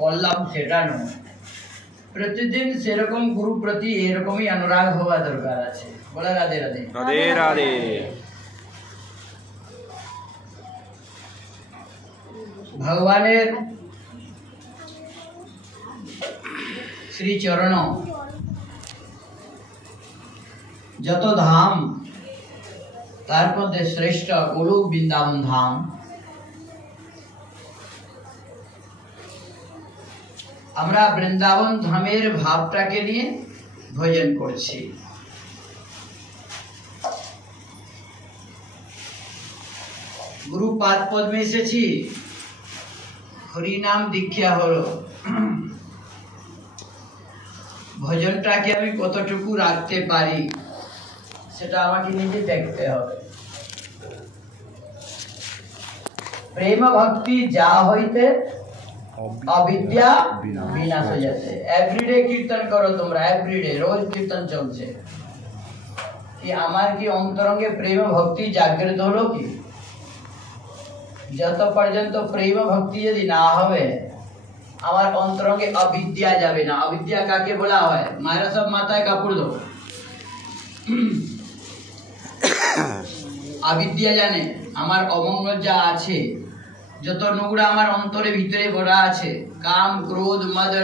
করলাম সেটা নয়, প্রতিদিন সেরকম গুরু প্রতি এরকমই অনুরাগ হওয়া দরকার আছে। বলে রাধে রাধে। রাধে রাধে। ভগবানের শ্রী চরণ যত ধাম, তার মধ্যে শ্রেষ্ঠ গোলক বৃন্দাবন ধাম। আমরা বৃন্দাবন ধামের ভাবটাকে নিয়ে ভজন করছি। গুরু পাদ পদ্মে এসেছি, হরিনাম দীক্ষা হলো, ভজনটাকে আমি কতটুকু রাখতে পারি সেটা আমাকে নিজে দেখতে হবে। প্রেম ভক্তি যা হইতে अविद्या विनाश हो जाते। एवरीडे कीर्तन करो তোমরা, एवरीडे रोज कीर्तन চলছে কি আমার কি অন্তরঙ্গে প্রেম ভক্তি জাগ্রত হলো কি? যত পর্যন্ত প্রেম ভক্তি যদি না হবে আমার অন্তরঙ্গে অবিদ্যা যাবে না। অবিদ্যা কাকে বলা হয়? মায়েরা সব মাথায় কাপড় দাও। অবিদ্যা জানে আমার অমঙ্গল যা আছে, যত নোংরা আমার অন্তরে ভিতরে ভরা আছে, কাম ক্রোধ মদ